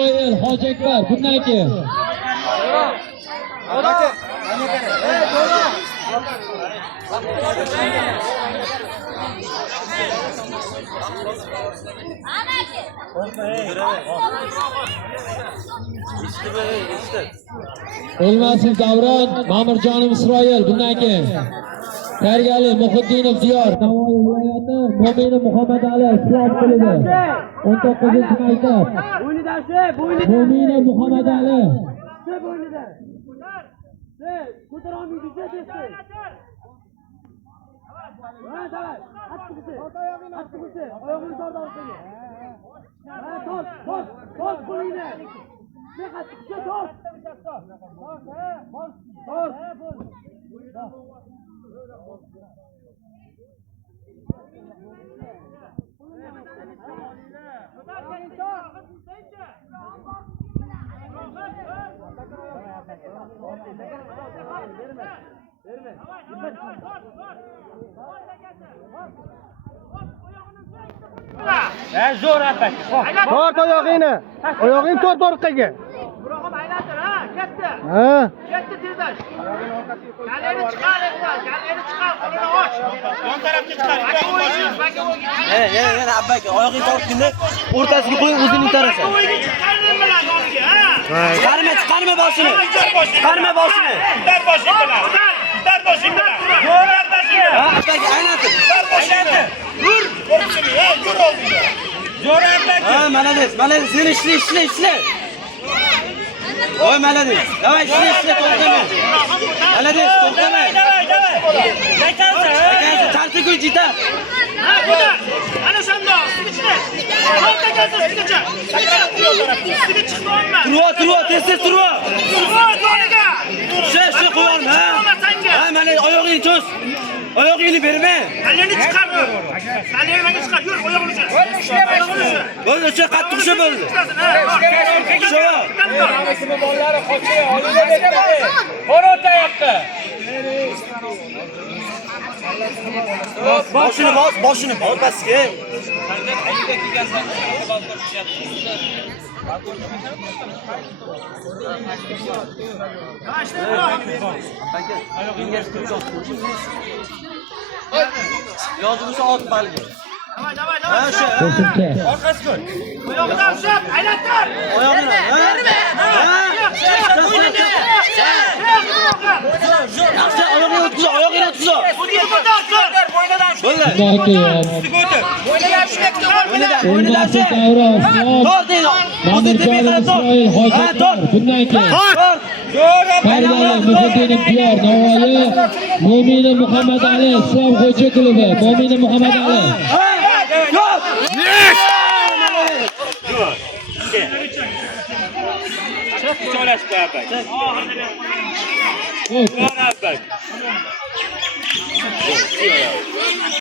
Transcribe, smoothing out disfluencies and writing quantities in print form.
Isroil Hoji Akbar bundan keyin O'lmasin Davron, Ma'murjonim Isroil bundan keyin Tayyorgarlik Muhiddinov Diyor, Navoiy viloyati Mo'minov Muhammad Ali Islom klubida 19-maktab. Mo'minov Muhammad Ali. Zo'r apak. Tort oyog'ingni. Oyog'ing tort orqaga. Buroqqa aylantir, ha, katta. Ha. Katta tezlash. Galleri chiqar, galleri chiqar, qo'lini och. Yon tarafga chiqar. Abbaka, oyog'ing tortganda o'rtasiga qo'yib o'zing itarasan. Chiqarma boshini. Chiqarma boshini. Dar boshing bilan. Dar boshing bilan. Zo'r boshing. Ha, abbaka aylantir. Dar boshing. Yur. Ko'rishini, yur oldingga. Zo'r abbaka. Ha, malades. Sen ishla. Oy, malades. Davay, ishla, to'xtama. Malades, to'xtama. Aytansa. Tartib qo'y, jita. Ha, bular. Ana shunda, ichine. Qo'lda kelsa sizgacha. Sizga chiqmayman. Turvo, tez turvo. Zo'riga. Shu qo'yarma. Ha, mana oyog'ingni cho'z. Oyog'ingni berma. Gallerini chiqar. Gallerini chiqar. Yur, oyog'ini chiqar. Bo'ldi, o'sha qattiq usha bo'ldi. Bollari qochiy, olida ketdi. Qo'rotayapti. Boshini pastga. Yozuvchi ot balgi. Davay. qo'shimcha Orqasi qo'y. Oyoqdan ushlab, aylantir. Oyog'ini. Oyog'ini o'tkaz. Bo'ldi. bundan keyin O'lmasin Davron Ma'murjonim Isroil Hoji Akbar bundan keyin Tayyorgarlik Muhiddinov Diyor, Navoiy Mo'minov Muhammad Ali Islom Xo'ja klubi. Mo'minov Muhammad Ali. Joylashdi apak. Qo'y. Zo'r apak.